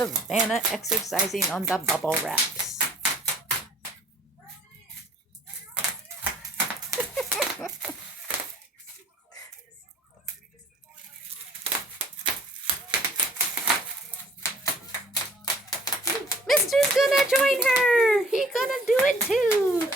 Savannah exercising on the bubble wraps. Mister's gonna join her. He's gonna do it too.